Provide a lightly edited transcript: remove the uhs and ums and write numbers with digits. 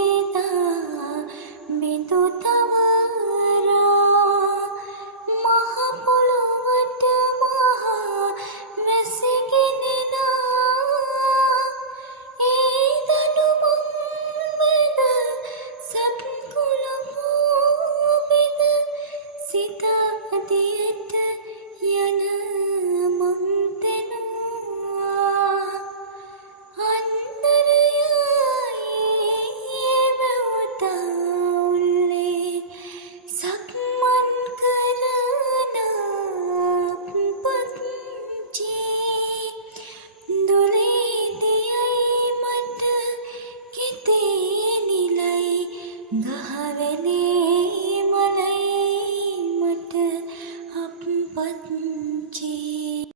වලාකුළේදා බිඳු තවරා මහ පොළොවට මහා වැසිකිනෙනා ඒ දඩුමම් මැද සත්කුළු බිඳ සිත අදියට යන මං තෙනුවා අන්දරයයි වැවතාවුල්ලේ සක්මන් කරනක් පත්චි දොලේදියයි මට කිතේ නිලයි ගහ